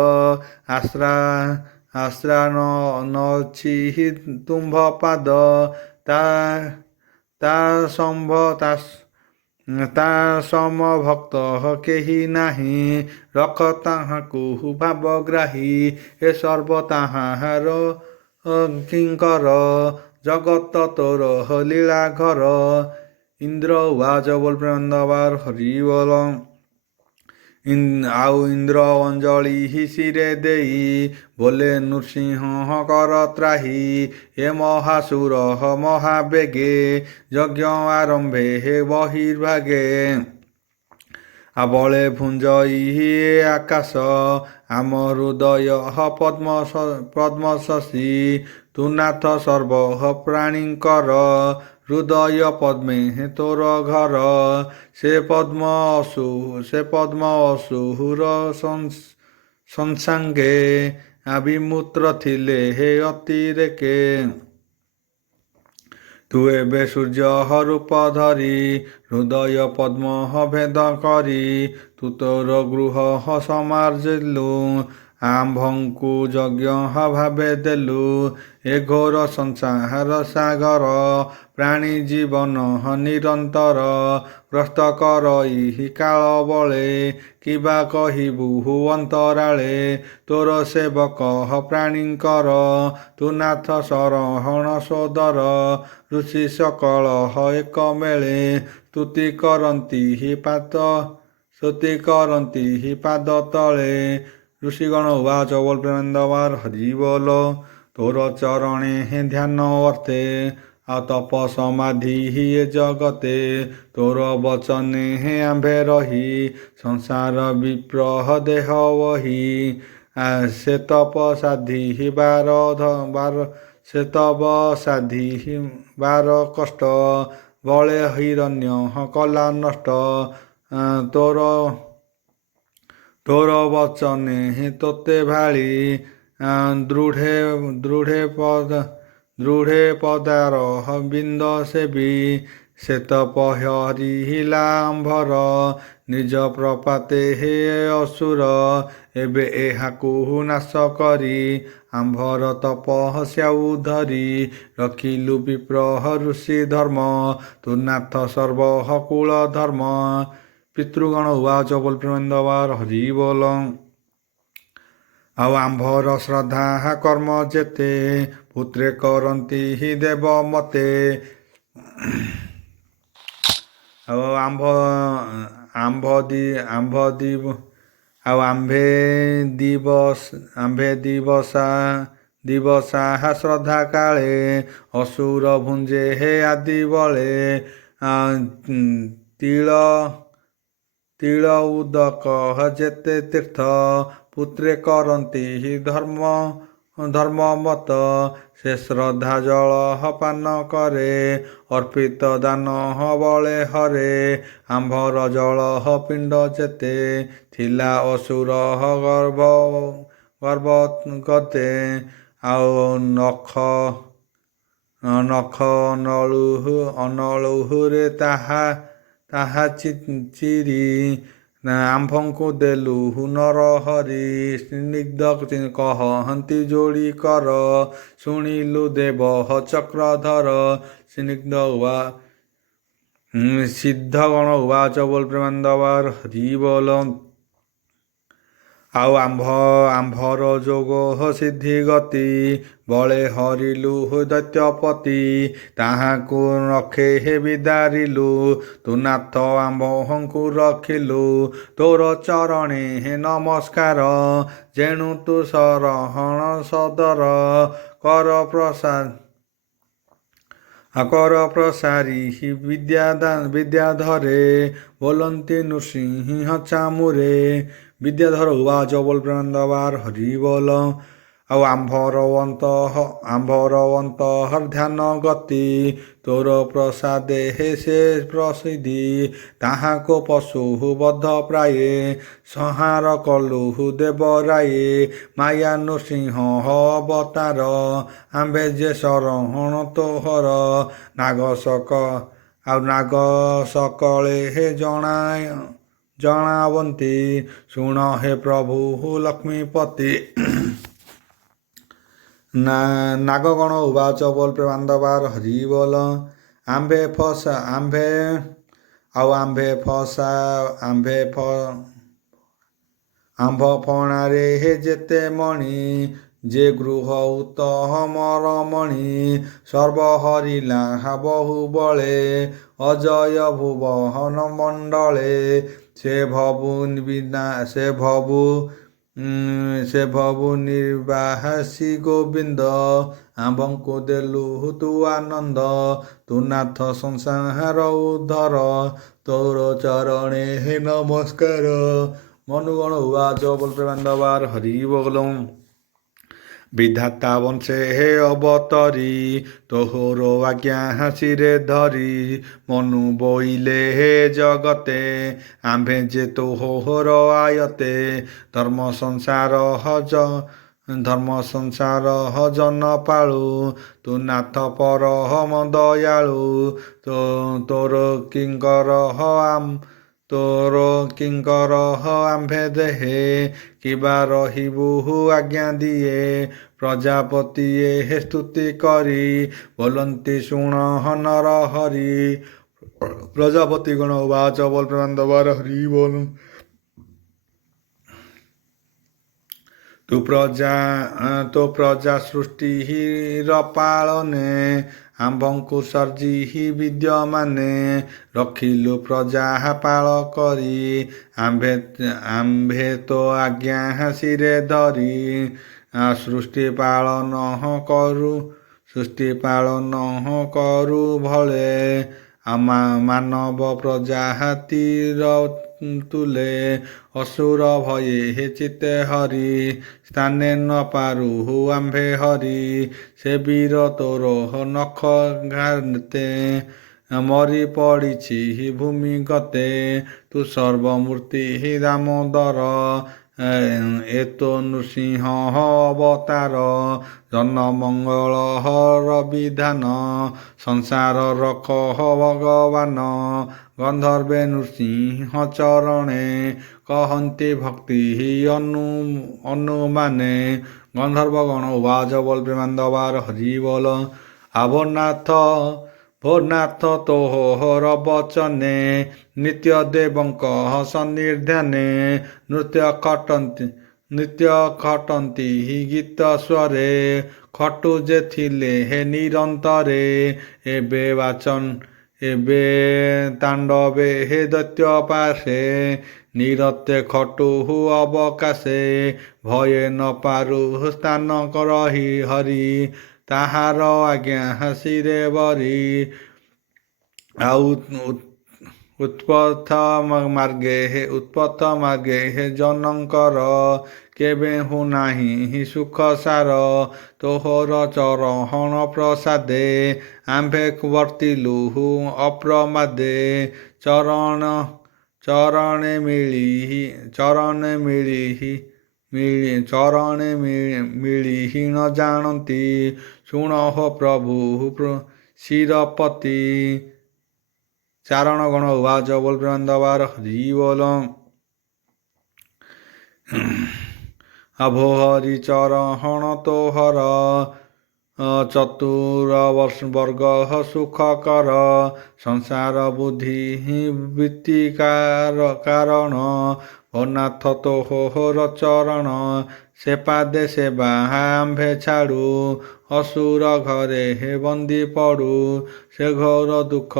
ଆଶ୍ରା ନଛି ତୁମ୍ଭ ପାଦ ତା ସମ ଭକ୍ତ କେହି ନାହିଁ ରଖ ତାହାକୁ ଭାବଗ୍ରାହୀ ଏ ସର୍ବ ତାହାର କିଙ୍କର ଜଗତ ତୋର ଲୀଳା ଘର ଇନ୍ଦ୍ର ଉବାଚ ବୋଲ ବୃନ୍ଦାବାର ହରି ବୋଲ ଆଉ ଇନ୍ଦ୍ର ଅଞ୍ଜଳି ଶିରେ ଦେଇ ବୋଲେ ନୃସିଂହ କର ତ୍ରାହି ଏ ମହାସୁର ମହାବେଗେ ଯଜ୍ଞ ଆରମ୍ଭେ ହେ ବହିର୍ଭାଗେ ବଳେ ଭୁଞ୍ଜଇ ଆକାଶ ଆମ ହୃଦୟ ପଦ୍ମ ଶଶୀ ତୁନାଥ ସର୍ବ ପ୍ରାଣୀଙ୍କର ହୃଦୟ ପଦ୍ମେ ତୋର ଘର ସେ ପଦ୍ମ ଅସୁର ସଂସାଙ୍ଗେ ବିମୂତ୍ର ଥିଲେ ହେ ଅତିରେକେ ତୁ ଏବେ ସୂର୍ଯ୍ୟ ରୂପ ଧରି ହୃଦୟ ପଦ୍ମ ଭେଦ କରି ତୁ ତୋର ଗୃହ ସମାର୍ଜିଲୁ ଆମ୍ଭଙ୍କୁ ଯଜ୍ଞ ଭାବେ ଦେଲୁ ଏ ଘୋର ସଂସାର ସାଗର ପ୍ରାଣୀ ଜୀବନ ନିରନ୍ତର ଗ୍ରସ୍ତ କରଇ କାଳ ବଳେ କିବା କହିବୁ ଅନ୍ତରାଳେ ତୋର ସେବକ ପ୍ରାଣୀଙ୍କର ତୁ ନାଥ ଶରହଣ ସୋଦର ଋଷି ସକଳ ଏକ ମେଳେ ସ୍ତୁତି କରନ୍ତି ପାଦ ତଳେ ऋषिगण उवाच बोल हरि बोल तोर चरणे हे ध्यान वर्ते तप समाधि ये जगते तोर वचने हे आंभे रही संसार विप्रह देह वही से तप साधि बार से तप साधि बार कष्ट बळे हिरण्य कला नष्ट तोर तोर वचने हि तोते भाळी दृढे पदार बिंद सेबी श्वेत पहरिला आंभर निज प्रपाते हे असुर एबे एहाकु नाश करी आंभर तपस्या धरी रखिलु विप्रह ऋषि धर्म तु नाथ सर्व कुल धर्म पितृगण उवाच बोल प्रेमेन्द्र हरि बोल ଆଉ ଆମ୍ଭର ଶ୍ରଦ୍ଧା କର୍ମ ଯେତେ ପୁତ୍ରେ କରନ୍ତି ହି ଦେବ ମତେ ଆଉ ଆମ୍ଭେ ଦିବସା ଶ୍ରଦ୍ଧା କାଳେ ଅସୁର ଭୁଞ୍ଜେ ହେ ଆଦି ବଳେ ତିଳ ଉଦକ ଯେତେ ତୀର୍ଥ ପୁତ୍ରେ କରନ୍ତି ହି ଧର୍ମ ମତ ସେ ଶ୍ରଦ୍ଧା ଜଳ ପାନ କରେ ଅର୍ପିତ ଦାନ ବଳେ ହରେ ଆମ୍ଭର ଜଳ ପିଣ୍ଡ ଯେତେ ଥିଲା ଅସୁର ଗର୍ଭ ଗତେ ଆଉ ନଖ ଅନଳୁହୁରେ ତାହା ଚିରି ଆମ୍ଭଙ୍କୁ ଦେଲୁ ନର ହରି ସ୍ନିଗ୍ଧ କହନ୍ତି ଯୋଡ଼ି କର ଶୁଣିଲୁ ଦେବ ଚକ୍ରଧର ସିଦ୍ଧଗଣ ଉବାଚ ବୋଲ ପ୍ରେମାନନ୍ଦବାର ହରି ବୋଲ ଆଉ ଆମ୍ଭର ଯୋଗ ସିଦ୍ଧି ଗତି ବଳେ ହରିଲୁ ଦୈତ୍ୟପତି ତାହାକୁ ରଖେ ହେ ବିଦାରିଲୁ ତୁ ନାଥ ଆମ୍ଭଙ୍କୁ ରଖିଲୁ ତୋର ଚରଣେ ହେ ନମସ୍କାର ଯେଣୁ ତୁ ଶରହଣ ସଦର କର ପ୍ରସାରୀ ବିଦ୍ୟାଧରେ ବୋଲନ୍ତି ନୃସିଂହ ଚାମୁରେ ବିଦ୍ୟାଧର ଉବାଚ ବୋଲ ପ୍ରେମାନନ୍ଦବାର ହରି ବୋଲ ଆଉ ଆମ୍ଭର ଅନ୍ତଃ ଧ୍ୟାନ ଗତି ତୋର ପ୍ରସାଦେ ହେ ସେ ପ୍ରସିଦ୍ଧି ତାହାକୁ ପଶୁ ବଧ ପ୍ରାୟେ ସଂହାର କଲୁ ଦେବରାୟେ ମାୟା ନୃସିଂହ ଅବତାର ଆମ୍ଭେ ଯେ ଶରହଣ ତୋହର ନାଗ ସକଳେ ହେ ଜଣାବନ୍ତି ଶୁଣ ହେ ପ୍ରଭୁ ଲକ୍ଷ୍ମୀପତି ନାଗଗଣ ଉବାଚ ବୋଲ ପ୍ରେମାନନ୍ଦବାର ହରି ବୋଲ ଆମ୍ଭ ଫଣାରେ ହେ ଯେତେ ମଣି ଯେ ଗୃହ ଉତ୍ତମର ମଣି ସର୍ବହରିଲା ବହୁ ବଳେ ଅଜୟ ଭୁବନ ମଣ୍ଡଳେ ସେ ଭବୁ ନିର୍ବାହାସୀ ଗୋବିନ୍ଦ ଆମ୍ଭଙ୍କୁ ଦେଲୁ ତୁ ଆନନ୍ଦ ତୁ ନାଥ ସଂସାର ଉଦ୍ଧର ତୋର ଚରଣେ ହେ ନମସ୍କାର ମନୁଗଣ ଉବାଚ ବୋଲ ପ୍ରେମାନନ୍ଦବାର ହରି ବୋଲ ବିଧାତା ବଂଶେ ହେ ଅବତରୀ ତୋହର ଆଜ୍ଞା ହାସିରେ ଧରି ମନୁ ବୋଇଲେ ହେ ଜଗତେ ଆମ୍ଭେ ଯେ ତୋହର ଆୟତେ ଧର୍ମ ସଂସାର ଜନ ପାଳୁ ତୁ ନାଥ ପରମ ଦୟାଳୁ ତୋର କିଙ୍କର ଆମ୍ଭେ ଦେହେ କିବା ରହିବୁ ଆଜ୍ଞା ଦିଏ ପ୍ରଜାପତିଏ ହେ ସ୍ତୁତି କରି ବୋଲନ୍ତି ଶୁଣ ନର ହରି ପ୍ରଜାପତି ଗଣ ଉବାଚ ବୋଲ ପ୍ରେମାନନ୍ଦବାର ହରି ବୋଲ ତୋ ପ୍ରଜା ସୃଷ୍ଟିର ପାଳନେ ଆମ୍ଭଙ୍କୁ ସର୍ଜି ବିଦ୍ୟମାନେ ରଖିଲୁ ପ୍ରଜା ପାଳ କରି ଆମ୍ଭେ ତୋ ଆଜ୍ଞା ଶିରେ ଧରି ସୃଷ୍ଟି ପାଳନ କରୁ ଭଳେ ମାନବ ପ୍ରଜାତିର ତୁଲେ ଅସୁର ଭୟେ ଚିତେ ହରି ସ୍ଥାନେ ନ ପାରୁ ଆମ୍ଭେ ହରି ସେ ବୀର ତୋର ନଖ ଘାତେ ମରି ପଡ଼ିଛି ଭୂମି ଗତେ ତୁ ସର୍ବମୂର୍ତ୍ତି ଦାମୋଦର ଏତ ନୃସିଂହ ଅବତାର ଜନମଙ୍ଗଳ ହର ବିଧାନ ସଂସାର ରଖ ଭଗବାନ ଗନ୍ଧର୍ବେ ନୃସିଂହ ଚରଣେ କହନ୍ତି ଭକ୍ତି ଅନୁମାନେ ଗନ୍ଧର୍ବ ଗଣ ଉବାଚ ବୋଲ ପ୍ରେମାନନ୍ଦବାର ହରି ବୋଲ ଭୋନାଥ ତୋହର ବଚନେ ନିତ୍ୟ ଦେବଙ୍କ ସନ୍ନିଧାନେ ନୃତ୍ୟ ଖଟନ୍ତି ଗୀତ ସ୍ୱରେ ଖଟୁ ଯେ ଥିଲେ ହେ ନିରନ୍ତରେ ଏବେ ତାଣ୍ଡବେ ହେ ଦୈତ୍ୟ ପାଶେ ନିରତେ ଖଟୁ ଅବକାଶେ ଭୟେ ନ ପାରୁ ସ୍ଥାନ ରହି ହରି ତାହାର ଆଜ୍ଞା ଶିରେ ବରି ଆଉ ଉତ୍ପଥ ମାର୍ଗେ ହେ ଜନଙ୍କର କେବେ ନାହିଁ ସୁଖ ସାର ତୋହର ଚରହଣ ପ୍ରସାଦେ ଆମ୍ଭେ ବର୍ତ୍ତିଲୁ ଅପ୍ରମାଦେ ଚରଣେ ମିଳିହୀନ ଜାଣନ୍ତି ଶୁଣ ହୋ ପ୍ରଭୁ ଶିରପତି ଚାରଣ ଗଣ ଉବାଚ ବୋଲ ପ୍ରେମାନନ୍ଦବାର ହରି ବୋଲ ଭୋହରି ଚରହଣ ତୋହର ଚତୁର ବର୍ଗ ସୁଖକର ସଂସାର ବୁଦ୍ଧି ବୃତ୍ତି କାରଣ ଭୋନାଥ ତୋହର ଚରଣ ସେ ପାଦେ ସେବା ଆମ୍ଭେ ଛାଡ଼ୁ ଅସୁର ଘରେ ହେ ବନ୍ଦୀ ପଡ଼ୁ ସେ ଘୋର ଦୁଃଖ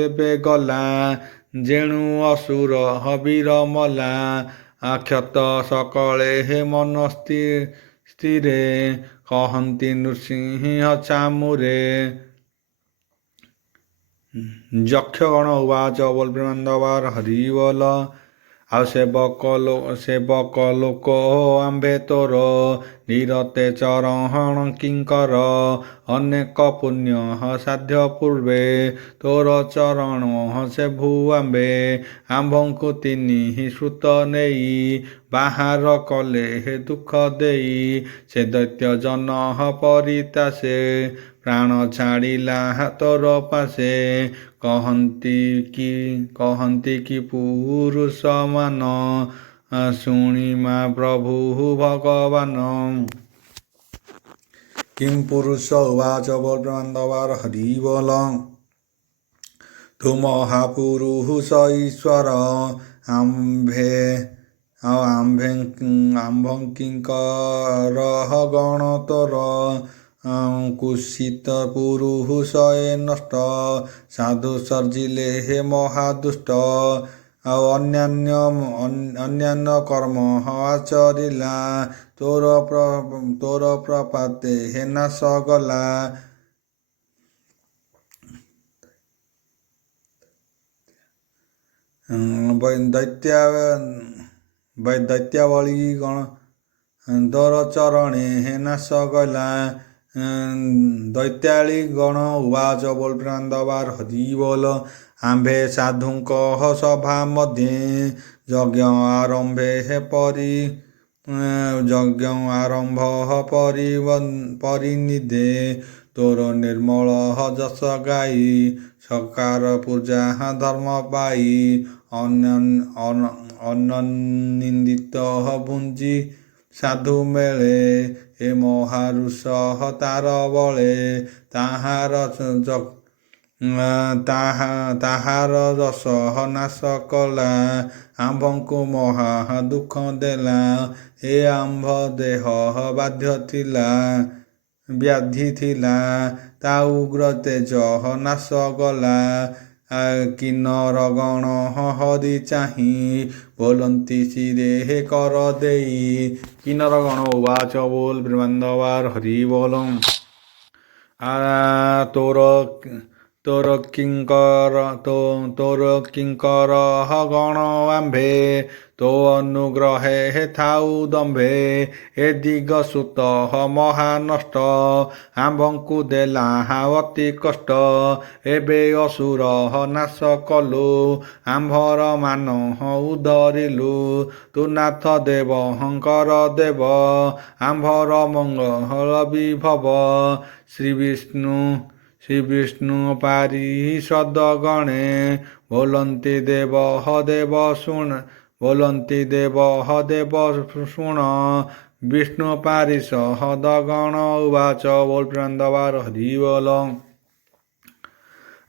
ଏବେ ଗଲା ଯେଣୁ ଅସୁର ବୀର ମଲା କ୍ଷତ ସକଳେ ହେ ମନ ସ୍ଥିରେ କହନ୍ତି ନୃସିଂହ ଚାମୁରେ ଯକ୍ଷଗଣ ଉବାଚ ବୋଲ ପ୍ରେମାନନ୍ଦବାର ହରି ବୋଲ ଆଉ ସେବକ ଲୋକ ଆମ୍ଭେ ତୋର ନିରତେ ଚରହଣ କିଙ୍କର ଅନେକ ପୁଣ୍ୟ ସାଧ୍ୟ ପୂର୍ବେ ତୋର ଚରଣ ସେଭୁ ଆମ୍ଭଙ୍କୁ ତିନି ଶ୍ରୁତ ନେଇ ବାହାର କଲେ ହେ ଦୁଃଖ ଦେଇ ସେ ଦୈତ୍ୟ ଜନ ପରିତାସେ ପ୍ରାଣ ଛାଡ଼ିଲା ତୋର ପାଶେ କହନ୍ତି କି ପୁରୁଷ ମାନ ଶୁଣିମା ପ୍ରଭୁ ଭଗବାନ କିಂ ପୁରୁଷ ଉବାଚ ବୋଲ ପ୍ରେମାନନ୍ଦବାର ହରି ବୋଲ ତୁ ମହାପୁରୁଷ ଈଶ୍ୱର ଆମ୍ଭଙ୍କିଙ୍କର ଗଣ ତୋର କୁସିତ ପୁରୁଷ ନଷ୍ଟ ସାଧୁ ସର୍ଜିଲେ ହେ ମହାଦୁଷ୍ଟ ଆଉ ଅନ୍ୟାନ୍ୟ କର୍ମ ଆଚରିଲା ତୋର ପ୍ରପାତେ ହେ ନାଶ ଗଲା ଦୈତ୍ୟାବଳୀ ଗଣ ତୋର ଚରଣେ ହେ ନାଶ ଗଲା ଦୈତ୍ୟାଳୀ ଗଣ ଉବାଚ ବୋଲ ପ୍ରେମାନନ୍ଦବାର ହରି ବୋଲ ଆମ୍ଭେ ସାଧୁଙ୍କ ସଭା ମଧ୍ୟେ ଯଜ୍ଞ ଆରମ୍ଭ ପରିନିଧେ ତୋର ନିର୍ମଳ ଯଶ ଗାଇ ସକାର ପୂଜା ଧର୍ମ ପାଇ ଅନନ୍ଦିତ ଭୁଞ୍ଜି ସାଧୁ ମେଳେ ଏ ମହାରୁଷ ତାର ବଳେ ତାହାର ତାହାର ରସ ନାଶ କଲା, ଆମ୍ଭଙ୍କୁ ମହା ଦୁଃଖ ଦେଲା। ଏ ଆମ୍ଭ ଦେହ ବ୍ୟାଧି ଥିଲା, ତା ଉଗ୍ର ତେଜ ନାଶ ଗଲା। କିନ୍ନରଗଣ ହରି ଚାହିଁ, ବୋଲନ୍ତି ଶିରେ କର ଦେଇ। କିନ୍ନରଗଣ ଉବାଚ ବୋଲ ପ୍ରେମାନନ୍ଦବାର ହରି ବୋଲ। ତୋର କିଙ୍କର ଗଣ ଆମ୍ଭେ, ତୋ ଅନୁଗ୍ରହେ ଥାଉ ଦମ୍ଭେ। ଏ ଦିଗ ସୁତ ମହାନଷ୍ଟ, ଆମ୍ଭଙ୍କୁ ଦେଲା ଅତି କଷ୍ଟ। ଏବେ ଅସୁର ନାଶ କଲୁ, ଆମ୍ଭର ମାନ ଉଧରିଲୁ। ତୁ ନାଥ ଦେବଙ୍କର ଦେବ, ଆମ୍ଭର ମଙ୍ଗଳ ବିଭବ। ଶ୍ରୀବିଷ୍ଣୁ ପାରିଷଦ ଗଣେ, ବୋଲନ୍ତି ଦେବ ଶୁଣ। ବିଷ୍ଣୁ ପାରିଷଦ ଗଣ ଉବାଚ ବୋଲ ପ୍ରେମାନନ୍ଦବାର ହରି ବୋଲ।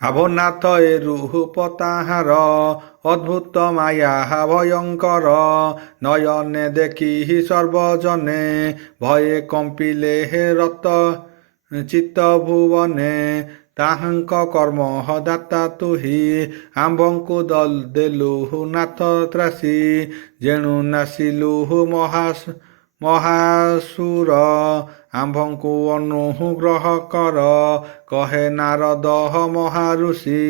ଆଭନାଥ ଏ ରୂପ ତାହାର, ଅଦ୍ଭୁତ ମାୟା ଭୟଙ୍କର। ନୟନେ ଦେଖି ସର୍ବଜନେ, ଭୟେ କମ୍ପିଲେ ରତ ଚିତ୍ତ ଭୁବନେ। ତାହାଙ୍କ କର୍ମ ଦାତା ତୁହି, ଆମ୍ଭଙ୍କୁ ଦେଲୁ ନାଥ ତ୍ରାସି। ଯେଣୁ ନାସିଲୁ ମହାସୁର, ଆମ୍ଭଙ୍କୁ ଅନୁଗ୍ରହ କର। କହେ ନାରଦ ମହାଋଷି,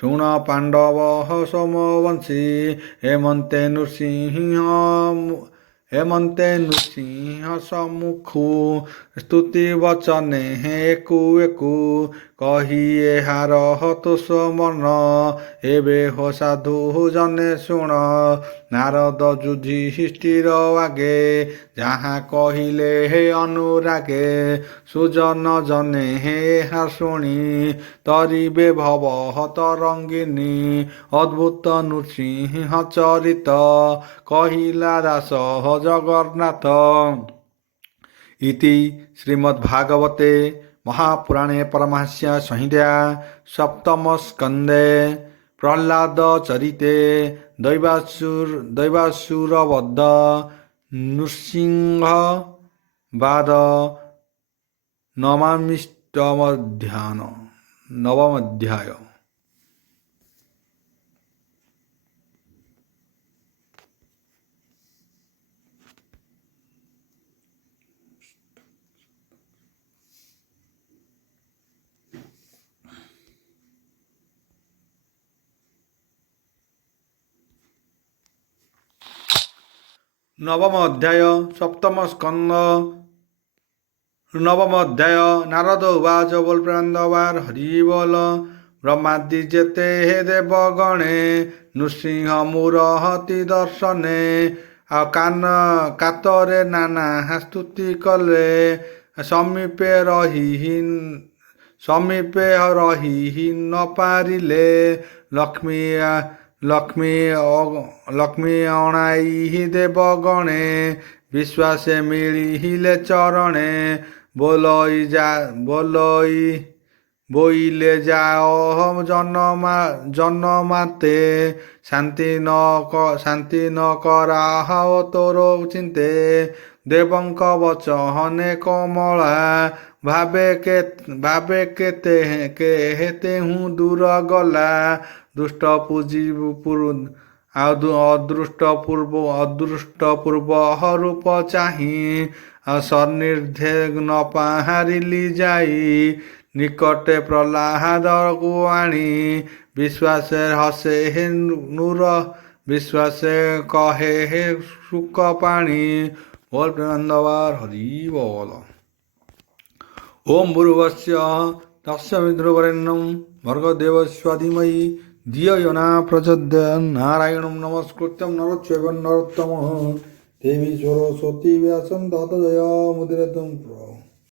ଶୁଣ ପାଣ୍ଡବ ସୋମବଂଶୀ। ହେମନ୍ତେ ନୃସିଂହ ସମ୍ମୁଖୁ, ସ୍ତୁତି ବଚନେ ଏକୁ ଏକୁ। କହି ଏହାର ତୋଷ ମନ, ଏବେ ହୋ ସାଧୁ ଜନେ ଶୁଣ। ନାରଦ ଯୁଧିଷ୍ଠିର ଆଗେ, ଯାହା କହିଲେ ଅନୁରାଗେ। ସୁଜନ ଜନେ ଏହା ଶୁଣି, ତରିବେ ଭବ ତରଙ୍ଗିନୀ। ଅଦ୍ଭୁତ ନୃସିଂହ ଚରିତ, କହିଲା ଦାସ ଜଗନ୍ନାଥ। ଇତି ଶ୍ରୀମଦ୍ଭାଗବତେ ମହାପୁରାଣେ ପରମହଂସ୍ୟ ସଂହିତାୟାं ସପ୍ତମ ସ୍କନ୍ଧେ ପ୍ରହ୍ଲାଦ ଚରିତେ ଦୈବାସୁର ବଧ ନୃସିଂହ ବାଦ ନବମୋଧ୍ୟାୟ। ନବମ ଅଧ୍ୟାୟ ସପ୍ତମ ସ୍କନ୍ଧ। ନବମ ଅଧ୍ୟାୟ। ନାରଦ ଉବାଚ ବୋଲ ପ୍ରେମାନନ୍ଦବାର ହରି ବୋଲ। ବ୍ରହ୍ମାଦି ଯେତେ ହେ ଦେବ ଗଣେ, ନୃସିଂହ ମୂରତି ଦର୍ଶନେ। କାତରେ ନାନା ସ୍ତୁତି କଲେ, ସମୀପେ ରହି ନ ପାରିଲେ। ଲକ୍ଷ୍ମୀ ଅଣାଇ ଦେବ ଗଣେ, ବିଶ୍ୱାସେ ମିଳିଲେ ଚରଣେ। ବୋଇଲେ ଯାଅ ଜନମାତେ, ଶାନ୍ତି ନ କରାହ ତୋର ଚିନ୍ତେ। ଦେବଙ୍କ ବଚନେ କମଳା, ଭାବେ କେତେହୁଁ ଦୂର ଗଲା। ଅଦୃଷ୍ଟ ପୂର୍ବ ରୂପ ଚାହିଁ, ସନ୍ନିଧେ ନ ପାହାରିଲି ଯାଇ। ନିକଟେ ପ୍ରହ୍ଲାଦକୁ ଆଣି, ବିଶ୍ୱାସେ ହସେ ନୂର, ବିଶ୍ୱାସେ କହେ ଶୁକ ପାଣି। ବୋଲ ପ୍ରେମାନନ୍ଦବାର ହରି ବୋଲ। ଓಂ ଭୂର୍ଭୁବସ୍ୟ ତତ୍ସବିତୁର୍ବରେଣ୍ୟଂ ଭର୍ଗୋ ଦେବସ୍ୟ ଧୀମହି ଧିୟୋ ୟୋ ନଃ ପ୍ରଚୋଦୟାତ୍। ନାରାୟଣଂ ନମସ୍କୃତ୍ୟଂ ନରଂ ଚୈବ ନରୋତ୍ତମଃ, ଦେବୀଂ ସରସ୍ୱତୀଂ വ്യാസം തതോ ജയമുദീരയതും